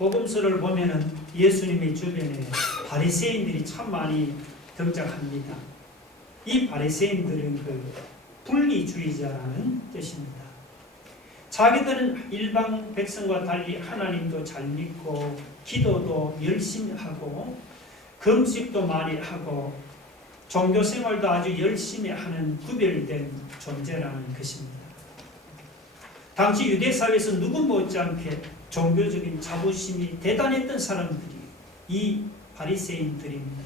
복음서를 보면은 예수님의 주변에 바리새인들이 참 많이 등장합니다. 이 바리새인들은 그 분리주의자라는 뜻입니다. 자기들은 일반 백성과 달리 하나님도 잘 믿고 기도도 열심히 하고 금식도 많이 하고 종교생활도 아주 열심히 하는 구별된 존재라는 것입니다. 당시 유대사회에서 누구 못지않게 종교적인 자부심이 대단했던 사람들이 이 바리새인들입니다.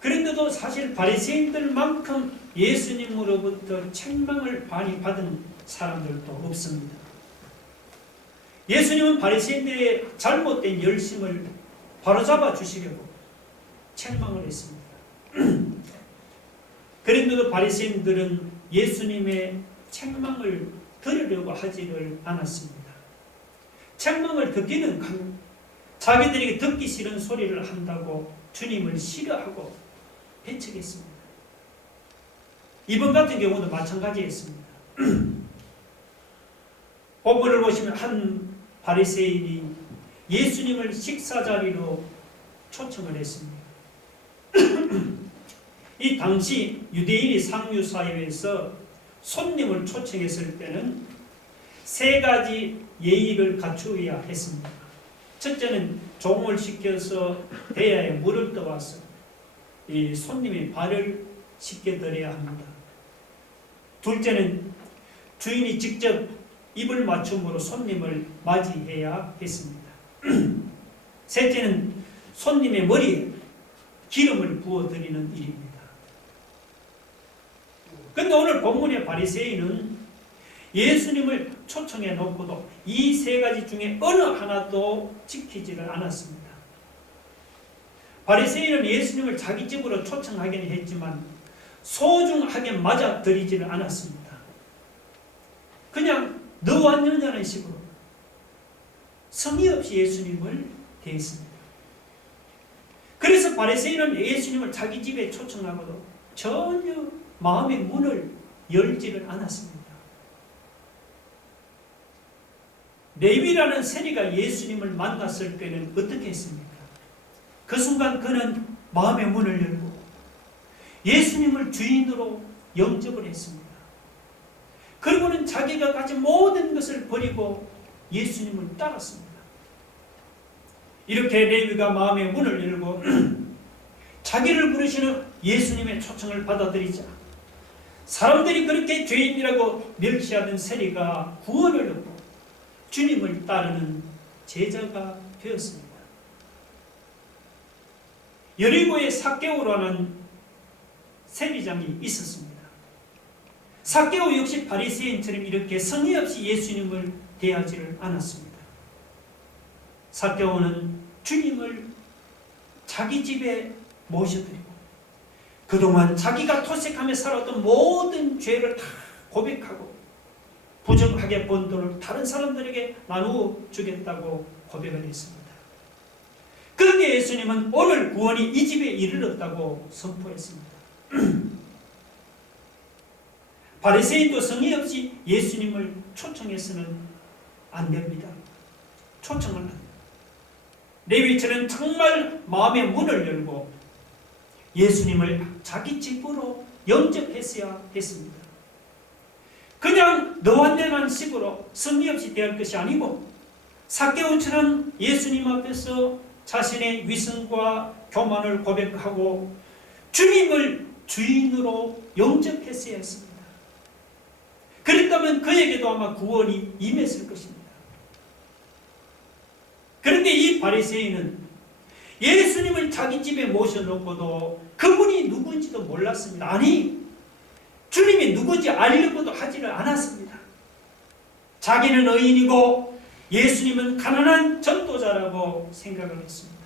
그런데도 사실 바리새인들만큼 예수님으로부터 책망을 많이 받은 사람들도 없습니다. 예수님은 바리새인들의 잘못된 열심을 바로잡아 주시려고 책망을 했습니다. 그런데도 바리새인들은 예수님의 책망을 들으려고 하지를 않았습니다. 책망을 듣기는 자기들에게 듣기 싫은 소리를 한다고 주님을 싫어하고 배척했습니다. 이번 같은 경우도 마찬가지였습니다. 본문을 보시면 한 바리새인이 예수님을 식사 자리로 초청을 했습니다. 이 당시 유대인이 상류 사회에서 손님을 초청했을 때는 세 가지 예의를 갖추어야 했습니다. 첫째는 종을 시켜서 대야에 물을 떠와서 이 손님의 발을 씻겨드려야 합니다. 둘째는 주인이 직접 입을 맞춤으로 손님을 맞이해야 했습니다. 셋째는 손님의 머리에 기름을 부어드리는 일입니다. 그런데 오늘 본문의 바리새인은 예수님을 초청해 놓고도 이 세 가지 중에 어느 하나도 지키지를 않았습니다. 바리새인은 예수님을 자기 집으로 초청하기는 했지만 소중하게 맞아들이지는 않았습니다. 그냥 너 왔느냐는 식으로 성의 없이 예수님을 대했습니다. 그래서 바리새인은 예수님을 자기 집에 초청하고도 전혀 마음의 문을 열지를 않았습니다. 레위라는 세리가 예수님을 만났을 때는 어떻게 했습니까? 그 순간 그는 마음의 문을 열고 예수님을 주인으로 영접을 했습니다. 그리고는 자기가 가진 모든 것을 버리고 예수님을 따랐습니다. 이렇게 레위가 마음의 문을 열고 자기를 부르시는 예수님의 초청을 받아들이자 사람들이 그렇게 죄인이라고 멸시하던 세리가 구원을 얻고 주님을 따르는 제자가 되었습니다. 여리고에 삭개오라는 세리장이 있었습니다. 삭개오 역시 바리새인처럼 이렇게 성의 없이 예수님을 대하지를 않았습니다. 삭개오는 주님을 자기 집에 모셔드리고 그동안 자기가 토색하며 살았던 모든 죄를 다 고백하고 부정하게 번 돈을 다른 사람들에게 나누어 주겠다고 고백을 했습니다. 그런데 예수님은 오늘 구원이 이 집에 이르렀다고 선포했습니다. 바리새인도 성의 없이 예수님을 초청해서는 안 됩니다. 초청을 안 됩니다. 레위처럼 정말 마음의 문을 열고 예수님을 자기 집으로 영접했어야 했습니다. 그냥 너와 내란 식으로 성의 없이 대할 것이 아니고 삭개오처럼 예수님 앞에서 자신의 위선과 교만을 고백하고 주님을 주인으로 영접했어야 했습니다. 그랬다면 그에게도 아마 구원이 임했을 것입니다. 그런데 이 바리새인은 예수님을 자기 집에 모셔놓고도 그분이 누군지도 몰랐습니다. 아니, 주님이 누군지 알려고도 하지를 않았습니다. 자기는 의인이고 예수님은 가난한 전도자라고 생각을 했습니다.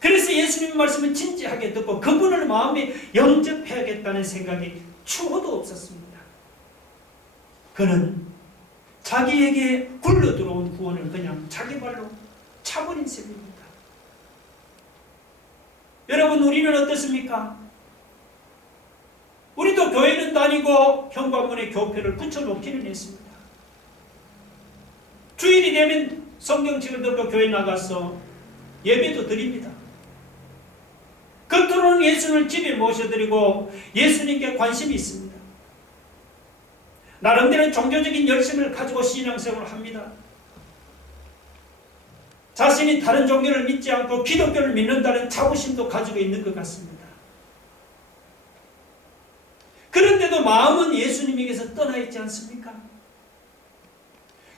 그래서 예수님 말씀을 진지하게 듣고 그분을 마음에 영접해야겠다는 생각이 추호도 없었습니다. 그는 자기에게 굴러 들어온 구원을 그냥 자기 발로 차버린 셈입니다. 여러분, 우리는 어떻습니까? 우리도 교회는 다니고 현관문에 교표를 붙여놓기는 했습니다. 주일이 되면 성경책을 듣고 교회 나가서 예배도 드립니다. 겉으로는 예수님을 집에 모셔드리고 예수님께 관심이 있습니다. 나름대로 종교적인 열심을 가지고 신앙생활을 합니다. 자신이 다른 종교를 믿지 않고 기독교를 믿는다는 자부심도 가지고 있는 것 같습니다. 그런데도 마음은 예수님에게서 떠나 있지 않습니까?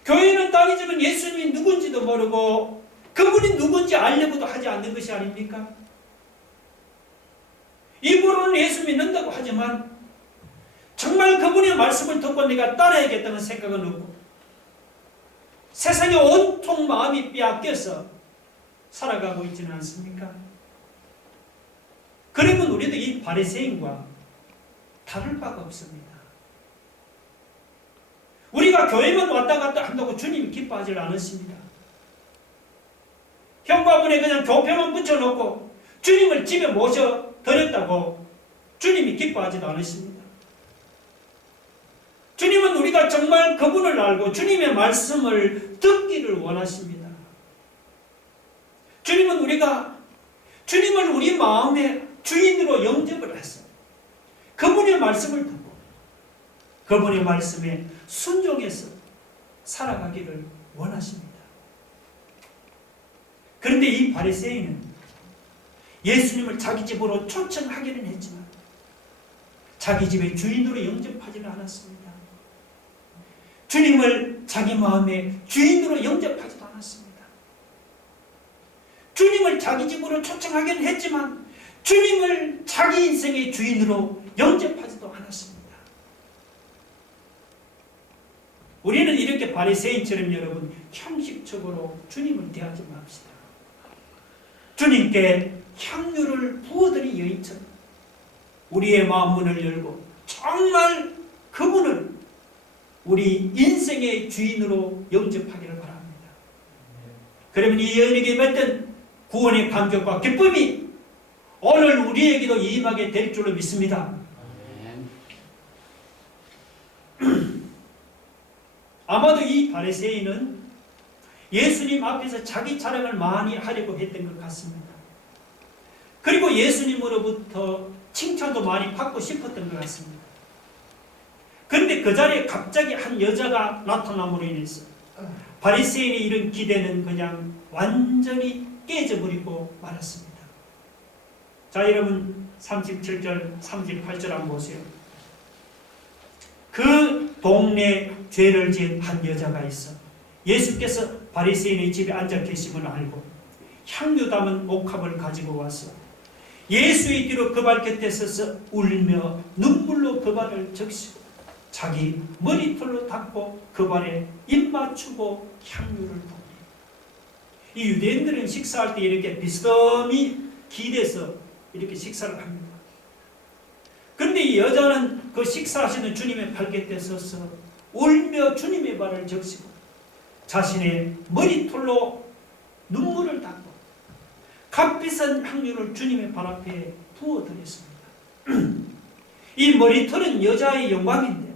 교회는 다니지만 예수님이 누군지도 모르고 그분이 누군지 알려고도 하지 않는 것이 아닙니까? 입으로는 예수 믿는다고 하지만 정말 그분의 말씀을 듣고 내가 따라야겠다는 생각은 없고 세상에 온통 마음이 빼앗겨서 살아가고 있지는 않습니까? 그러면 우리도 이 바리새인과 다를 바가 없습니다. 우리가 교회만 왔다 갔다 한다고 주님이 기뻐하지 않으십니다. 현관문에 그냥 교표만 붙여놓고 주님을 집에 모셔 드렸다고 주님이 기뻐하지도 않으십니다. 주님은 우리가 정말 그분을 알고 주님의 말씀을 듣기를 원하십니다. 주님은 우리가 주님을 우리 마음의 주인으로 영접을 해서 그분의 말씀을 듣고 그분의 말씀에 순종해서 살아가기를 원하십니다. 그런데 이 바리새인은 예수님을 자기 집으로 초청하기는 했지만 자기 집의 주인으로 영접하지는 않았습니다. 주님을 자기 마음의 주인으로 영접하지도 않았습니다. 주님을 자기 집으로 초청하기는 했지만 주님을 자기 인생의 주인으로 영접하지도 않았습니다. 우리는 이렇게 바리새인처럼 여러분 형식적으로 주님을 대하지 맙시다. 주님께 향유를 부어드린 여인처럼 우리의 마음 문을 열고 정말 그분을 우리 인생의 주인으로 영접하기를 바랍니다. 그러면 이 여인에게 받던 구원의 감격과 기쁨이 오늘 우리에게도 임하게 될 줄로 믿습니다. 아마도 이 바리새인은 예수님 앞에서 자기 자랑을 많이 하려고 했던 것 같습니다. 그리고 예수님으로부터 칭찬도 많이 받고 싶었던 것 같습니다. 그런데 그 자리에 갑자기 한 여자가 나타남으로 인해서 바리새인의 이런 기대는 그냥 완전히 깨져버리고 말았습니다. 자, 여러분 37절 38절 한번 보세요. 그 동네에 죄를 지은 한 여자가 있어 예수께서 바리새인의 집에 앉아 계심을 알고 향유 담은 옥합을 가지고 와서 예수의 뒤로 그 발 곁에 서서 울며 눈물로 그 발을 적시고 자기 머리털로 닦고 그 발에 입 맞추고 향유를 붓니. 이 유대인들은 식사할 때 이렇게 비스듬히 기대서 이렇게 식사를 합니다. 그런데 이 여자는 그 식사하시는 주님의 발 곁에 서서 울며 주님의 발을 적시고 자신의 머리털로 눈물을 닦고 값비싼 향유를 주님의 발 앞에 부어드렸습니다. 이 머리털은 여자의 영광인데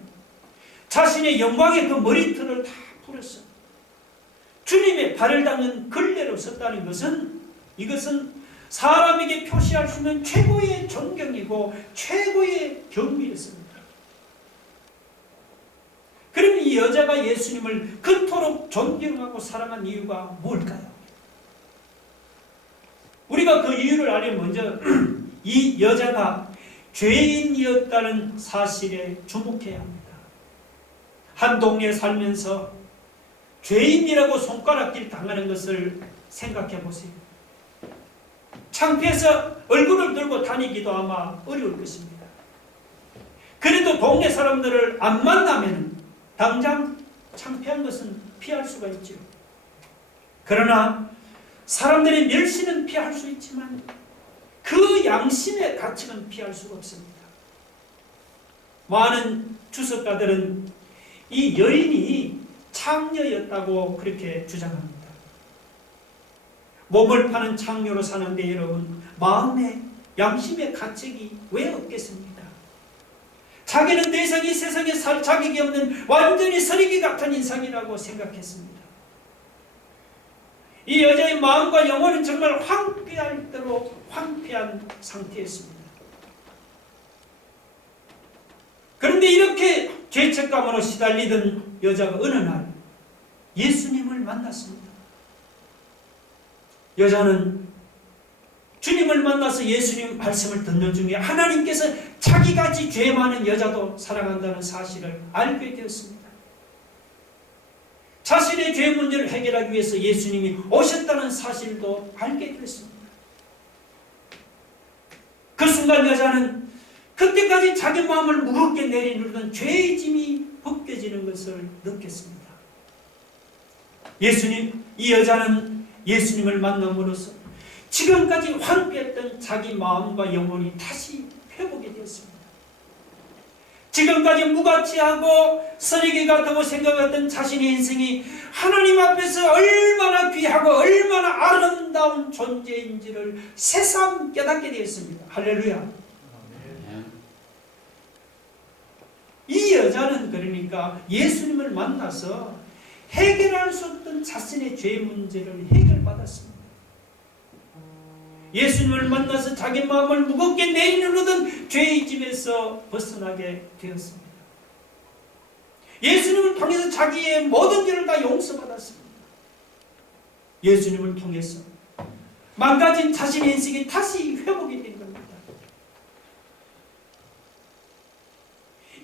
자신의 영광의 그 머리털을 다 풀었어. 주님의 발을 닦는 걸레로 썼다는 것은 이것은 사람에게 표시할 수 있는 최고의 존경이고 최고의 경미였습니다. 그러면 이 여자가 예수님을 그토록 존경하고 사랑한 이유가 뭘까요? 우리가 그 이유를 알려면 먼저 이 여자가 죄인이었다는 사실에 주목해야 합니다. 한 동네에 살면서 죄인이라고 손가락질 당하는 것을 생각해 보세요. 창피해서 얼굴을 들고 다니기도 아마 어려울 것입니다. 그래도 동네 사람들을 안 만나면 당장 창피한 것은 피할 수가 있죠. 그러나 사람들의 멸시는 피할 수 있지만 그 양심의 가책은 피할 수가 없습니다. 많은 주석가들은 이 여인이 창녀였다고 그렇게 주장합니다. 몸을 파는 창녀로 사는데 여러분 마음에 양심의 가책이 왜 없겠습니까? 자기는 더 이상 이 세상에 살 자격이 없는 완전히 쓰레기 같은 인상이라고 생각했습니다. 이 여자의 마음과 영혼은 정말 황폐할 대로 황폐한 상태였습니다. 그런데 이렇게 죄책감으로 시달리던 여자가 어느 날 예수님을 만났습니다. 여자는 주님을 만나서 예수님 말씀을 듣는 중에 하나님께서 자기같이 죄 많은 여자도 사랑한다는 사실을 알게 되었습니다. 자신의 죄 문제를 해결하기 위해서 예수님이 오셨다는 사실도 알게 되었습니다. 그 순간 여자는 그때까지 자기 마음을 무겁게 내리누르던 죄의 짐이 벗겨지는 것을 느꼈습니다. 이 여자는 예수님을 만남으로써 지금까지 황폐했던 자기 마음과 영혼이 다시 회복이 되었습니다. 지금까지 무가치하고 쓰레기 같다고 생각했던 자신의 인생이 하나님 앞에서 얼마나 귀하고 얼마나 아름다운 존재인지를 새삼 깨닫게 되었습니다. 할렐루야. 이 여자는 그러니까 예수님을 만나서 해결할 수 없던 자신의 죄 문제를 해결받았습니다. 예수님을 만나서 자기 마음을 무겁게 내리누르던 죄의 짐에서 벗어나게 되었습니다. 예수님을 통해서 자기의 모든 죄를 다 용서받았습니다. 예수님을 통해서 망가진 자신의 인생이 다시 회복이 된 겁니다.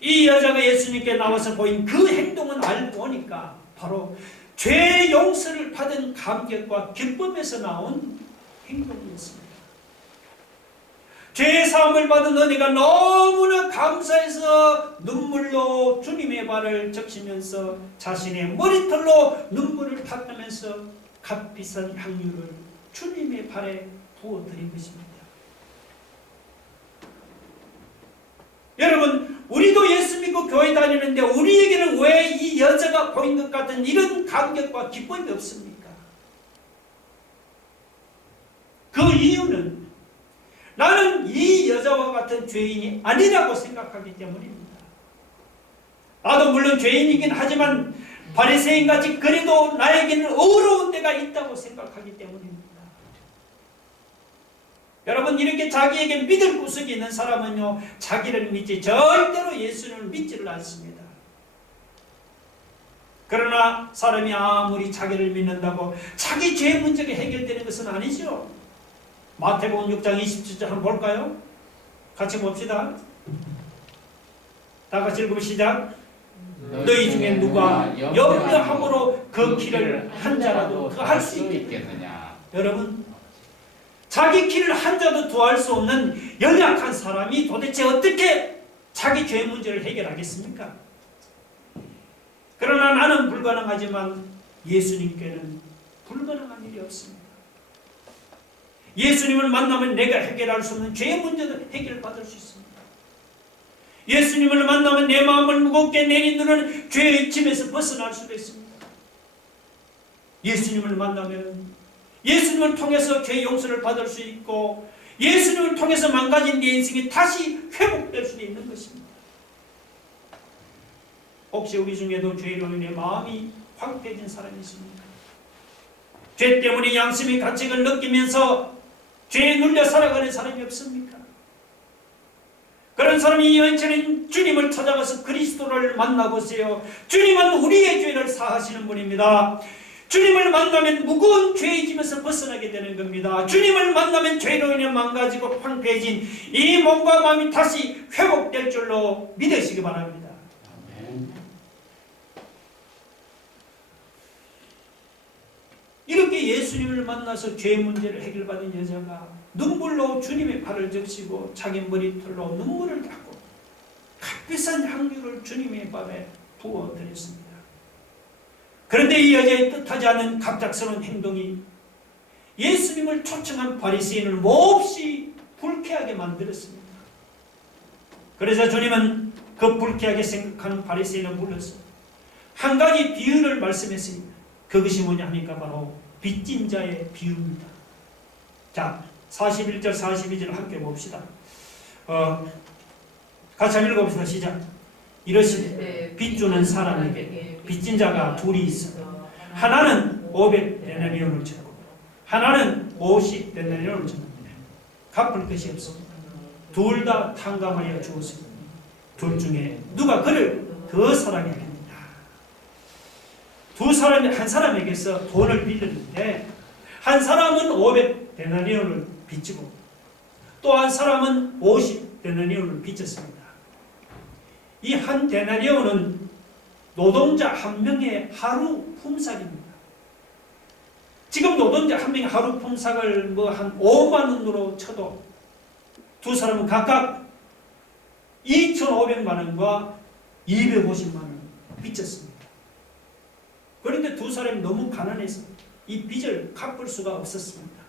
이 여자가 예수님께 나와서 보인 그 행동은 알고 보니까 바로 죄 용서를 받은 감격과 기쁨에서 나온 행동이었습니다. 죄 사함을 받은 은혜가 너무나 감사해서 눈물로 주님의 발을 적시면서 자신의 머리털로 눈물을 닦으면서 값비싼 향유를 주님의 발에 부어드린 것입니다. 여러분, 우리도 예수 믿고 교회 다니는데 우리에게는 왜 이 여자가 보인 것 같은 이런 감격과 기쁨이 없습니까? 그 이유는 나는 이 여자와 같은 죄인이 아니라고 생각하기 때문입니다. 나도 물론 죄인이긴 하지만 바리새인같이 그래도 나에게는 어려운 데가 있다고 생각하기 때문입니다. 여러분, 이렇게 자기에게 믿을 구석이 있는 사람은요, 자기를 믿지 절대로 예수님을 믿지를 않습니다. 그러나 사람이 아무리 자기를 믿는다고 자기 죄 문제가 해결되는 것은 아니죠. 마태복음 6장 27절 한번 볼까요? 같이 봅시다. 다 같이 읽으면 시작. 너희 중에 누가 염려함으로 그 길을 한 자라도 더할 수 있겠느냐. 여러분, 자기 길을 한 자도 더할 수 없는 연약한 사람이 도대체 어떻게 자기 죄 문제를 해결하겠습니까? 그러나 나는 불가능하지만 예수님께는 불가능한 일이 없습니다. 예수님을 만나면 내가 해결할 수 없는 죄 문제도 해결받을 수 있습니다. 예수님을 만나면 내 마음을 무겁게 내리누르는 죄의 짐에서 벗어날 수도 있습니다. 예수님을 만나면 예수님을 통해서 죄 용서를 받을 수 있고 예수님을 통해서 망가진 내 인생이 다시 회복될 수도 있는 것입니다. 혹시 우리 중에도 죄로 인해 마음이 황폐해진 사람이 있습니까? 죄 때문에 양심의 가책을 느끼면서 죄에 눌려 살아가는 사람이 없습니까? 그런 사람이 이번에는 주님을 찾아가서 그리스도를 만나보세요. 주님은 우리의 죄를 사하시는 분입니다. 주님을 만나면 무거운 죄의 짐에서 벗어나게 되는 겁니다. 주님을 만나면 죄로 인해 망가지고 황폐해진 이 몸과 마음이 다시 회복될 줄로 믿으시기 바랍니다. 이렇게 예수님을 만나서 죄 문제를 해결받은 여자가 눈물로 주님의 발을 적시고 자기 머리털로 눈물을 닦고 값비싼 향유를 주님의 발에 부어드렸습니다. 그런데 이 여자의 뜻하지 않은 갑작스러운 행동이 예수님을 초청한 바리새인을 몹시 불쾌하게 만들었습니다. 그래서 주님은 그 불쾌하게 생각하는 바리새인을 불러서 한 가지 비유를 말씀했습니다. 그것이 뭐냐 하니까 바로 빚진 자의 비유입니다. 자, 41절 42절 함께 봅시다. 같이 한번 읽어봅시다. 시작. 이러시되 빚주는 사람에게 빚진 자가 둘이 있어. 하나는 500데나리온을 졌고 하나는 50데나리온을 줬는데 갚을 것이 없습니다. 둘 다 탕감하여 주었습니다. 둘 중에 누가 그를 더 사랑했느냐? 두 사람이 한 사람에게서 돈을 빌렸는데 한 사람은 500데나리온을 빚지고 또 한 사람은 50데나리온을 빚졌습니다. 이 한 데나리온은 노동자 한 명의 하루 품삯입니다. 지금 노동자 한 명의 하루 품삯을 한 5만 원으로 쳐도 두 사람은 각각 2,500만 원과 250만 원 빚졌습니다. 그런데 두 사람이 너무 가난해서 이 빚을 갚을 수가 없었습니다.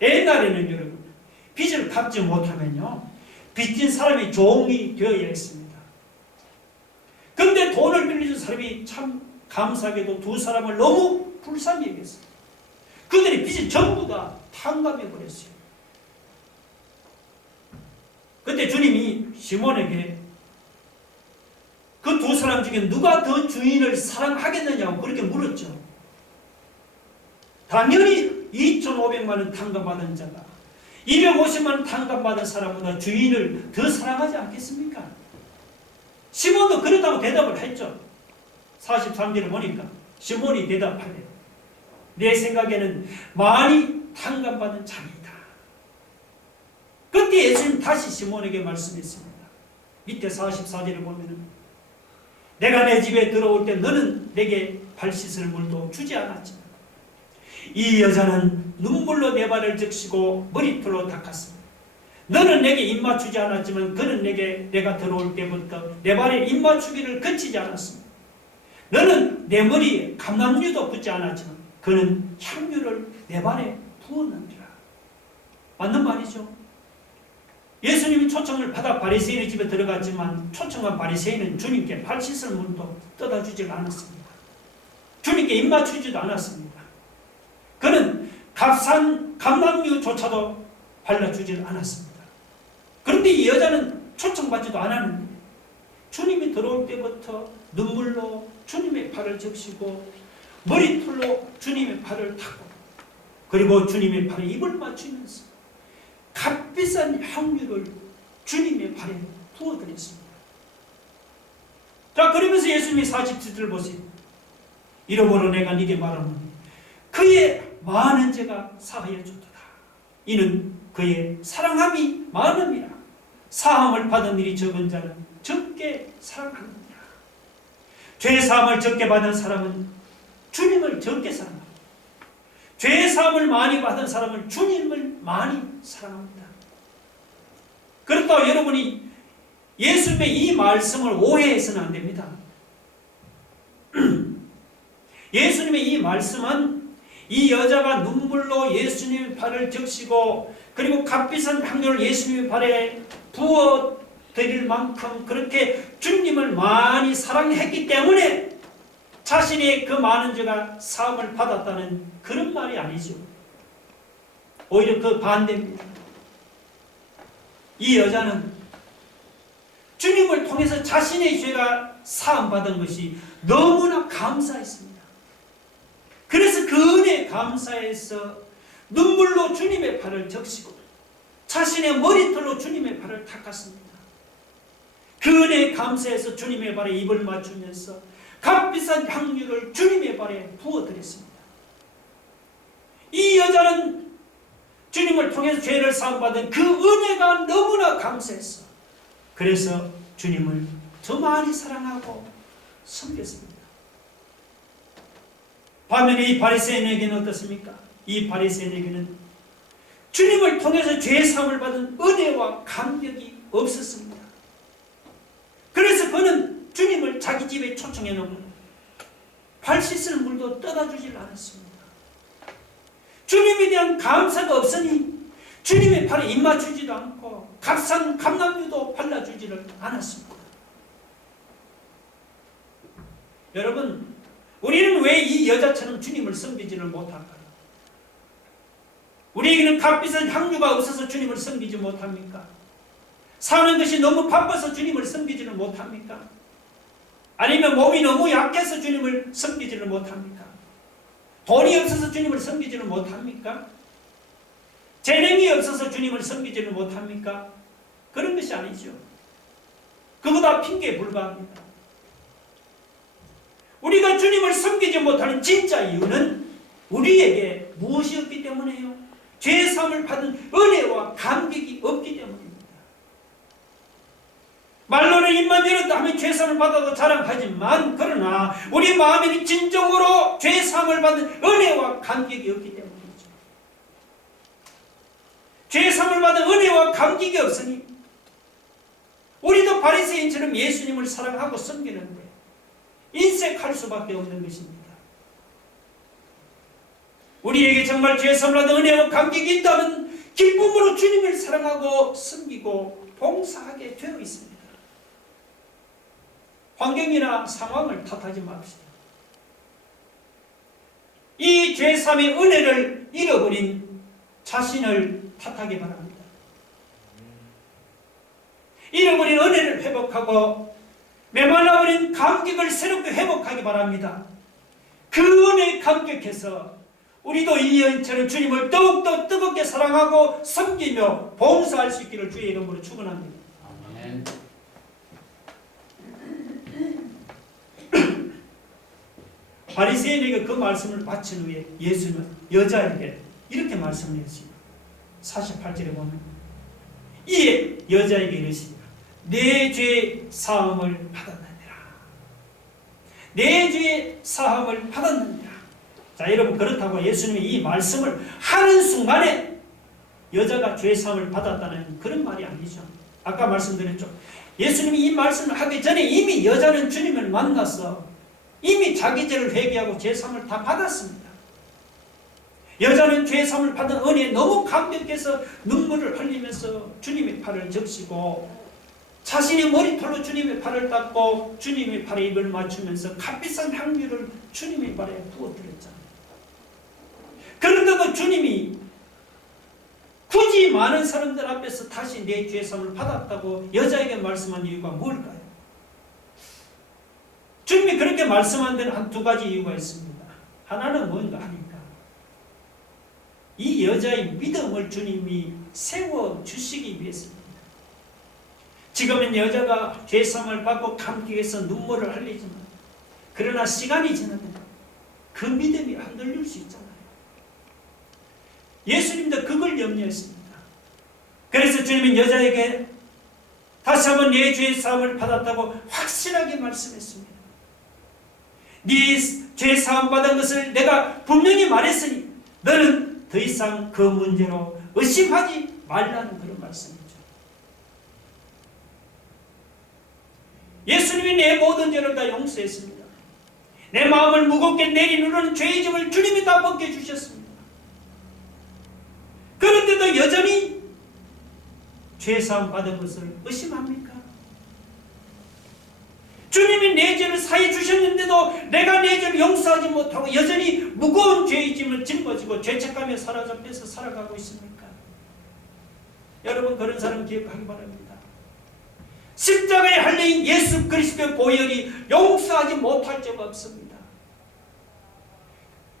옛날에는 여러분 빚을 갚지 못하면요 빚진 사람이 종이 되어야 했습니다. 그런데 돈을 빌려준 사람이 참 감사하게도 두 사람을 너무 불쌍히 여겼어요. 그들의 빚을 전부 다 탕감해버렸어요. 그때 주님이 시몬에게 그 두 사람 중에 누가 더 주인을 사랑하겠느냐고 그렇게 물었죠. 당연히 2,500만 원 탕감받은 자가 250만 원 탕감받은 사람보다 주인을 더 사랑하지 않겠습니까? 시몬도 그렇다고 대답을 했죠. 43절을 보니까 시몬이 대답하래요. 내 생각에는 많이 탕감받은 자이다. 그때 예수님 다시 시몬에게 말씀했습니다. 밑에 44절을 보면은 내가 내 집에 들어올 때 너는 내게 발 씻을 물도 주지 않았지만 이 여자는 눈물로 내 발을 적시고 머리털로 닦았습니다. 너는 내게 입맞추지 않았지만 그는 내가 들어올 때부터 내 발에 입맞추기를 그치지 않았습니다. 너는 내 머리에 감람류도 붓지 않았지만 그는 향유를 내 발에 부었느니라. 맞는 말이죠. 예수님이 초청을 받아 바리새인의 집에 들어갔지만 초청한 바리새인은 주님께 발 씻을 물도 떠다 주질 않았습니다. 주님께 입맞추지도 않았습니다. 그는 값싼 감람류조차도 발라주질 않았습니다. 그런데 이 여자는 초청받지도 않았는데 주님이 들어올 때부터 눈물로 주님의 발을 적시고 머리털로 주님의 발을 닦고 그리고 주님의 발에 입을 맞추면서 값비싼 향유를 주님의 발에 부어드렸습니다. 자, 그러면서 예수님이 47절을 보세요. 이러므로 내가 네게 말하노니 그의 많은 죄가 사하여 줬도다. 이는 그의 사랑함이 많음이라. 사함을 받은 일이 적은 자는 적게 사랑하느니라. 죄 사함을 적게 받은 사람은 주님을 적게 사랑합니다. 죄 사함을 많이 받은 사람은 주님을 많이 사랑합니다. 그렇다고 여러분이 예수님의 이 말씀을 오해해서는 안 됩니다. 예수님의 이 말씀은 이 여자가 눈물로 예수님의 발을 적시고 그리고 값비싼 향료를 예수님의 발에 부어드릴 만큼 그렇게 주님을 많이 사랑했기 때문에 자신의 그 많은 죄가 사함을 받았다는 그런 말이 아니죠. 오히려 그 반대입니다. 이 여자는 주님을 통해서 자신의 죄가 사함받은 것이 너무나 감사했습니다. 그래서 그 은혜에 감사해서 눈물로 주님의 발을 적시고 자신의 머리털로 주님의 발을 닦았습니다. 그 은혜에 감사해서 주님의 발에 입을 맞추면서 값비싼 향유를 주님의 발에 부어드렸습니다. 이 여자는 주님을 통해서 죄를 사함받은 그 은혜가 너무나 감사했어. 그래서 주님을 더 많이 사랑하고 섬겼습니다. 반면에 이 바리새인에게는 어떻습니까? 이 바리새인에게는 주님을 통해서 죄 사함을 받은 은혜와 감격이 없었습니다. 그래서 그는 주님을 자기 집에 초청해 놓고 발 씻을 물도 떠다 주질 않았습니다. 주님에 대한 감사가 없으니 주님의 발에 입 맞추지도 않고 값싼 감람유도 발라주지를 않았습니다. 여러분, 우리는 왜 이 여자처럼 주님을 섬기지를 못할까요? 우리에게는 값비싼 향유가 없어서 주님을 섬기지 못합니까? 사는 것이 너무 바빠서 주님을 섬기지를 못합니까? 아니면 몸이 너무 약해서 주님을 섬기지를 못합니까? 돈이 없어서 주님을 섬기지는 못합니까? 재능이 없어서 주님을 섬기지는 못합니까? 그런 것이 아니죠. 그거 다 핑계에 불과합니다. 우리가 주님을 섬기지 못하는 진짜 이유는 우리에게 무엇이 없기 때문이에요? 죄사함을 받은 은혜와 감격이 없기 때문입니다. 말로는 입만 열었다 하면 죄사함을 받아도 자랑하지만 그러나 우리 마음에는 진정으로 죄사함을 받은 은혜와 감격이 없기 때문이죠. 죄사함을 받은 은혜와 감격이 없으니 우리도 바리새인처럼 예수님을 사랑하고 섬기는데 인색할 수밖에 없는 것입니다. 우리에게 정말 죄사함을 받은 은혜와 감격이 있다면 기쁨으로 주님을 사랑하고 섬기고 봉사하게 되어 있습니다. 환경이나 상황을 탓하지 맙시다. 이 죄사함의 은혜를 잃어버린 자신을 탓하기 바랍니다. 잃어버린 은혜를 회복하고 메말라버린 감격을 새롭게 회복하기 바랍니다. 그 은혜에 감격해서 우리도 이 여인처럼 주님을 더욱더 뜨겁게 사랑하고 섬기며 봉사할 수 있기를 주의 이름으로 축원합니다. 아멘. 바리새인에게 그 말씀을 마친 후에 예수는 여자에게 이렇게 말씀을 했습니다. 48절에 보면 이에 여자에게 이르시니라 내 죄 사함을 받았느니라. 내 죄 사함을 받았느니라. 자, 여러분, 그렇다고 예수님이 이 말씀을 하는 순간에 여자가 죄 사함을 받았다는 그런 말이 아니죠. 아까 말씀드렸죠. 예수님이 이 말씀을 하기 전에 이미 여자는 주님을 만나서 이미 자기 죄를 회개하고 죄 사함을 다 받았습니다. 여자는 죄 사함을 받은 은혜에 너무 감격해서 눈물을 흘리면서 주님의 팔을 적시고 자신의 머리털로 주님의 팔을 닦고 주님의 팔에 입을 맞추면서 값비싼 향유를 주님의 발에 부어드렸잖아요. 그런데도 주님이 굳이 많은 사람들 앞에서 다시 내 죄 사함을 받았다고 여자에게 말씀한 이유가 뭘까요? 주님이 그렇게 말씀한 데는 한 두 가지 이유가 있습니다. 하나는 뭔가 하니까 이 여자의 믿음을 주님이 세워주시기 위해서입니다. 지금은 여자가 죄사함을 받고 감격해서 눈물을 흘리지만 그러나 시간이 지나면 그 믿음이 흔들릴 수 있잖아요. 예수님도 그걸 염려했습니다. 그래서 주님은 여자에게 다시 한번 내 죄사함을 받았다고 확실하게 말씀했습니다. 네 죄사함 받은 것을 내가 분명히 말했으니 너는 더 이상 그 문제로 의심하지 말라는 그런 말씀이죠. 예수님이 내 모든 죄를 다 용서했습니다. 내 마음을 무겁게 내리누르는 죄의 짐을 주님이 다 벗겨주셨습니다. 그런데도 여전히 죄사함 받은 것을 의심합니까? 주님이 내 죄를 사해 주셨는데도 내가 내 죄를 용서하지 못하고 여전히 무거운 죄의 짐을 짊어지고 죄책감에 사로잡혀서 살아가고 있습니까? 여러분, 그런 사람 기억하기 바랍니다. 십자가에 할려인 예수 그리스도의 보혈이 용서하지 못할 죄가 없습니다.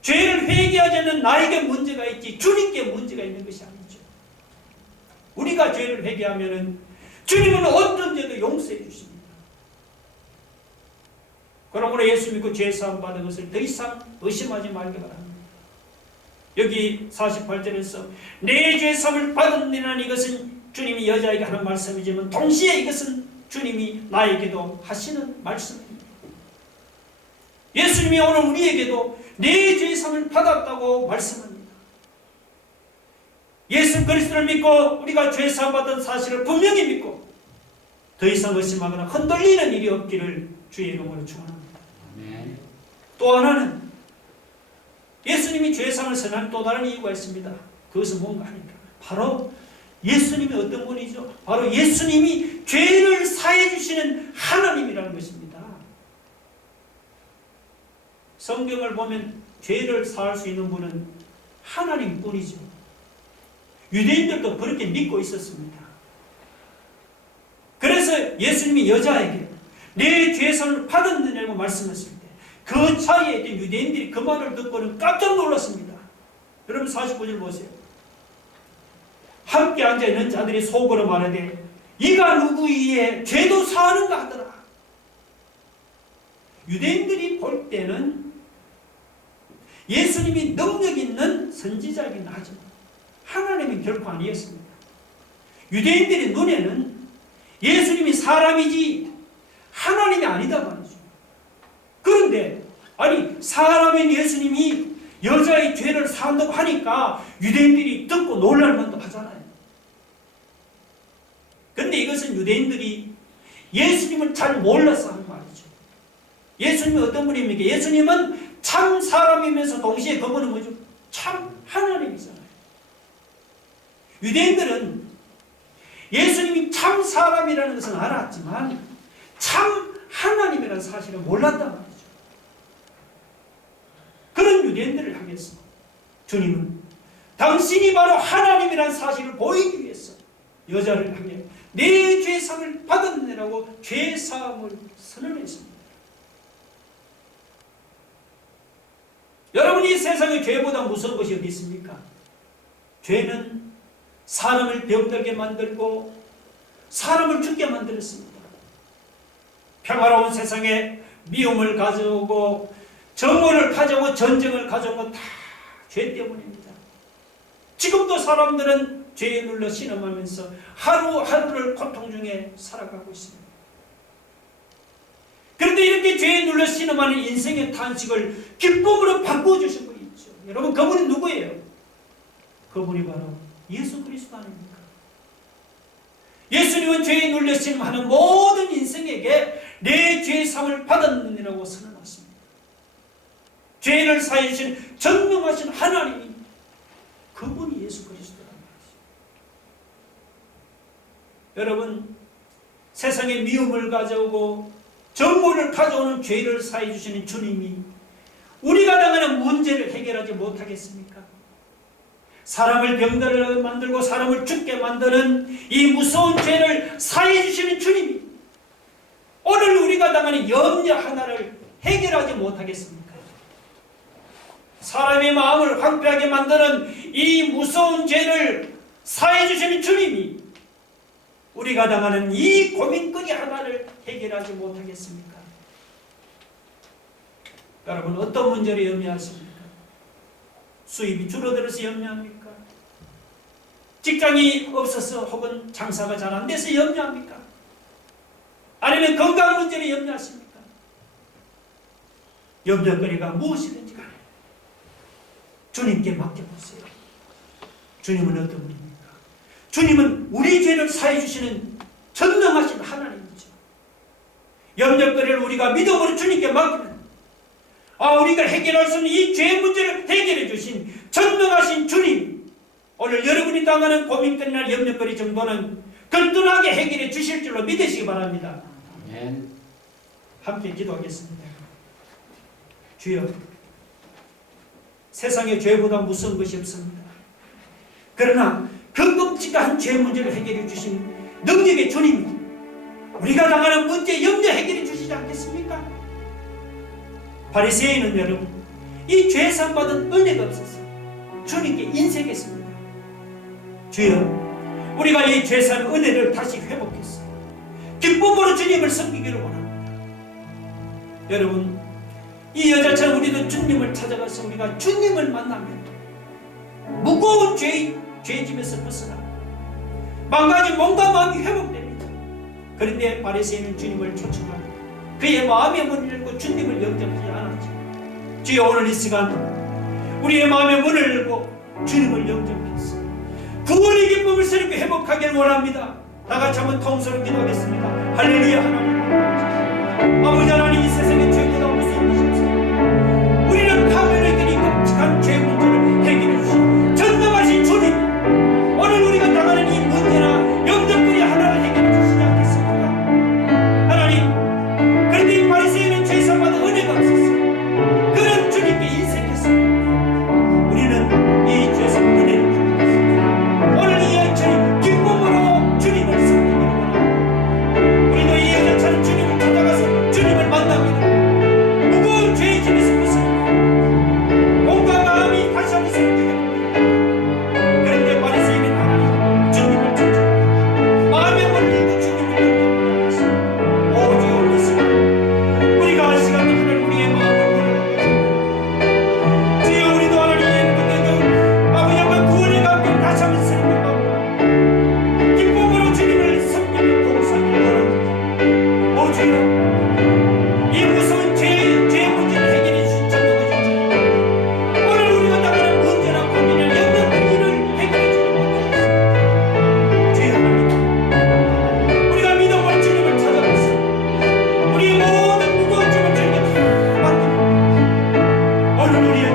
죄를 회개하지 않는 나에게 문제가 있지 주님께 문제가 있는 것이 아니죠. 우리가 죄를 회개하면 주님은 어떤 죄도 용서해 주십니다. 그러므로 예수 믿고 죄 사함 받은 것을 더 이상 의심하지 말기 바랍니다. 여기 48절에서 내 죄 사함을 받았느니라, 이것은 주님이 여자에게 하는 말씀이지만 동시에 이것은 주님이 나에게도 하시는 말씀입니다. 예수님이 오늘 우리에게도 내 죄 사함을 받았다고 말씀합니다. 예수 그리스도를 믿고 우리가 죄 사함 받은 사실을 분명히 믿고 더 이상 의심하거나 흔들리는 일이 없기를 주의 이름으로 축원합니다. 또 하나는 예수님이 죄 사함을 선언하는 또 다른 이유가 있습니다. 그것은 뭔가 하니까 바로 예수님이 어떤 분이죠? 바로 예수님이 죄를 사해 주시는 하나님이라는 것입니다. 성경을 보면 죄를 사할 수 있는 분은 하나님뿐이죠. 유대인들도 그렇게 믿고 있었습니다. 그래서 예수님이 여자에게 내 죄 사함을 받았느냐고 말씀하실 때 그 차이에 있던 유대인들이 그 말을 듣고는 깜짝 놀랐습니다. 여러분 49절 보세요. 함께 앉아있는 자들이 속으로 말하되 이가 누구이에 죄도 사하는가 하더라. 유대인들이 볼 때는 예수님이 능력 있는 선지자이긴 하지만 하나님은 결코 아니었습니다. 유대인들의 눈에는 예수님이 사람이지 하나님이 아니다 말이죠. 그런데 아니 사람인 예수님이 여자의 죄를 사한다고 하니까 유대인들이 듣고 놀랄만도 하잖아요. 그런데 이것은 유대인들이 예수님을 잘 몰라서 하는 말이죠. 예수님이 어떤 분입니까? 예수님은 참 사람이면서 동시에 그분은 뭐죠? 참 하나님이잖아요. 유대인들은 예수님이 참 사람이라는 것은 알았지만 참 하나님이라는 사실을 몰랐단 말이죠. 그런 유대인들을 향해서 주님은 당신이 바로 하나님이라는 사실을 보이기 위해서 여자를 향해 내 죄사함을 받았느라고 죄사함을 선언했습니다. 여러분 이 세상에 죄보다 무서운 것이 어디 있습니까? 죄는 사람을 병들게 만들고 사람을 죽게 만들었습니다. 평화로운 세상에 미움을 가져오고 정오를 가져오고 전쟁을 가져온 건 다 죄 때문입니다. 지금도 사람들은 죄에 눌러 신음하면서 하루하루를 고통 중에 살아가고 있습니다. 그런데 이렇게 죄에 눌러 신음하는 인생의 탄식을 기쁨으로 바꿔주신 분이 있죠. 여러분 그분이 누구예요? 그분이 바로 예수 그리스도 아닙니까? 예수님은 죄에 눌려 신음하는 모든 인생에게 내 죄사함을 받았느니라고 선언하십니다. 죄를 사해 주신 전능하신 하나님이 그분이 예수 그리스도라는 것입니다. 여러분 세상에 미움을 가져오고 정오를 가져오는 죄를 사해 주시는 주님이 우리가 당하는 문제를 해결하지 못하겠습니까? 사람을 병들게 만들고 사람을 죽게 만드는 이 무서운 죄를 사해 주시는 주님이 오늘 우리가 당하는 염려 하나를 해결하지 못하겠습니까? 사람의 마음을 황폐하게 만드는 이 무서운 죄를 사해 주시는 주님이 우리가 당하는 이 고민거리 하나를 해결하지 못하겠습니까? 여러분 어떤 문제를 염려하십니까? 수입이 줄어들어서 염려합니까? 직장이 없어서 혹은 장사가 잘 안 돼서 염려합니까? 아니면 건강 문제를 염려하십니까? 염려거리가 무엇이든지 간에 주님께 맡겨보세요. 주님은 어떤 분입니까? 주님은 우리 죄를 사해 주시는 전능하신 하나님이죠. 염려거리를 우리가 믿음으로 주님께 맡기면 우리가 해결할 수 있는 이 죄 문제를 해결해 주신 전능하신 주님, 오늘 여러분이 당하는 고민거리나 염려거리 정도는 건전하게 해결해 주실 줄로 믿으시기 바랍니다. 아멘. 함께 기도하겠습니다. 주여, 세상에 죄보다 무서운 것이 없습니다. 그러나 그 끔찍한 죄 문제를 해결해 주신 능력의 주님이 우리가 당하는 문제 염려 해결해 주시지 않겠습니까? 바리새인은 여러분 이 죄사함 받은 은혜가 없어서 주님께 인색했습니다. 주여, 우리가 이 죄사함 은혜를 다시 회복해서 기쁨으로 주님을 섬기기를 원합니다. 여러분 이 여자처럼 우리도 주님을 찾아가서 우리가 주님을 만나면 무거운 죄짐에서 벗어나고 망가진 몸과 마음이 회복됩니다. 그런데 바리새인은 주님을 초청하고 그의 마음의 문을 열고 주님을 영접하지 않았죠. 주여, 오늘 이 시간 우리의 마음의 문을 열고 주님을 영접해서 구원의 기쁨을 새롭게 회복하기를 원합니다. 다같이 한번 통성으로 기도하겠습니다. 할렐루야. 하나님 아버지 하나님, 이 세상의 죄보다 무서운 것이 없습니다. 우리는 파멸의 길이 끔찍한 죄 문제를 해결해 주신 전능하신 주님, 오늘 우리가 당하는 이 문제나 염려거리 하나를 해결해 주시지 않겠습니까? 하나님, 그런데 이 바리새인은 죄사함받은 은혜가 없었어요. 그런 주님께 인색했습니다. 우리는 이 죄사함 은혜를 주셨습니다. 오늘 이 여자처럼 기쁨으로 주님을 섬기기를 원합니다. 우리도 이 여자처럼 주님을 찾아가서 주님을 만나기를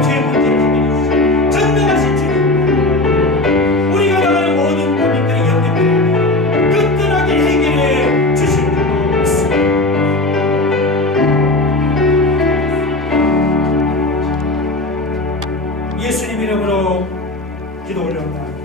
죄 문제를 해결해 주시고 전능하신 주님, 우리가 나가는 모든 고민들의 염려들을 끈끈하게 해결해 주실 줄로 믿습니다. 예수님 이름으로 기도 올려옵니다.